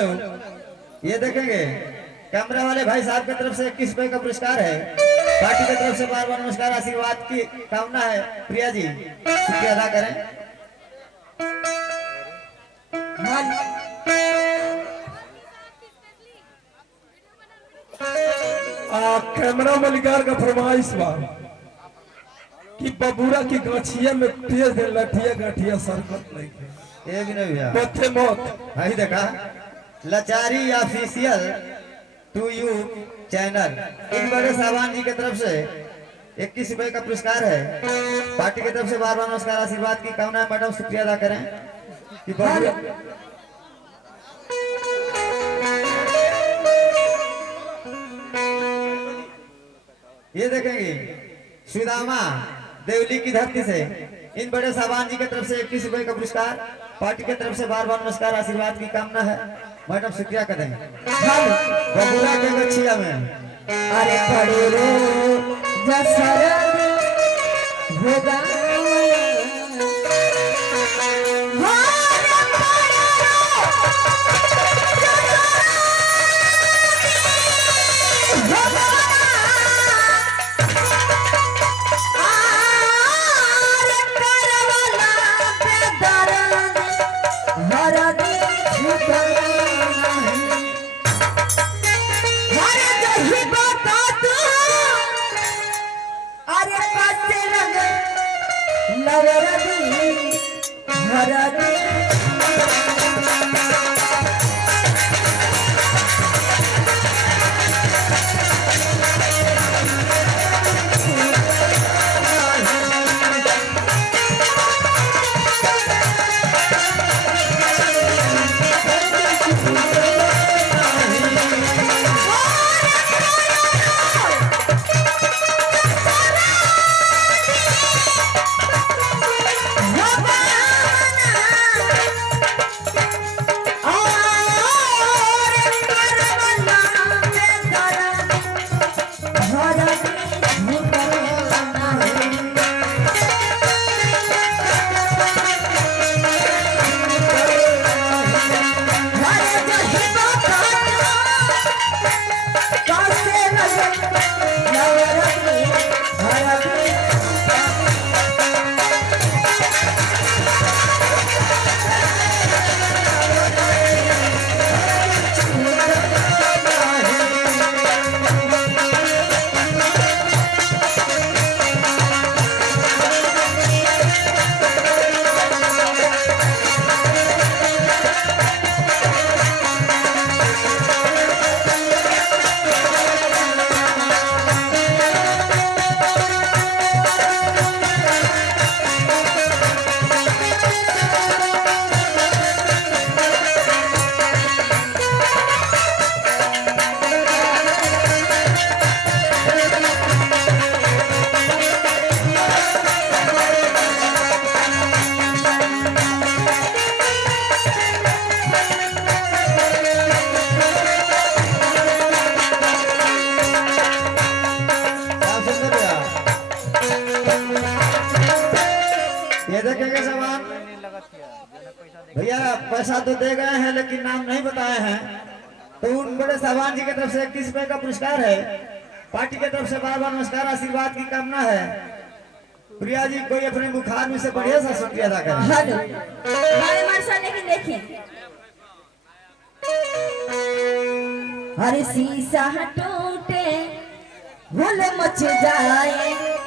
हेलो, ये देखेंगे कैमरा वाले भाई साहब की तरफ से 21 रुपए का पुरस्कार है। पार्टी की तरफ से बार बार नमस्कार, आशीर्वाद की कामना है। प्रिया जी शुक्रिया अदा करें। कैमरा मलिकार का फरमाइश बा कि बबूरा की गाछिया में तेज दे लठिया गाठिया सरकत नहीं है। ये भी नहीं भैया पथे मौत भाई देखा लाचारी ऑफिशियल टू यू चैनल इन बड़े साहबान जी की तरफ से 21 रुपए का पुरस्कार है। पार्टी की तरफ से बार बार नमस्कार, आशीर्वाद की कामना है। मैडम शुक्रिया अदा करें कि ये देखेंगे सुदामा देवली की धरती से इन बड़े साहबान जी की तरफ से 21 रुपए का पुरस्कार। पार्टी की तरफ से बार बार नमस्कार, आशीर्वाद की कामना है। मैडम शुक्रिया करें। बबूरा के गछिया में अरे पड़े रे जसरद होगा ये देखेंगे सामान भैया पैसा तो दे गए हैं लेकिन नाम नहीं बताए हैं। तो उन बड़े साहबान जी की तरफ से 21 रुपए का पुरस्कार है। पार्टी की तरफ से बार बार नमस्कार, आशीर्वाद की कामना है। प्रिया जी कोई अपने मुखार में से बढ़िया सा शुक्रिया अदा करें। हमारे मार्शल लेकिन देखिए हर शीशा टूटे भूल मच जाए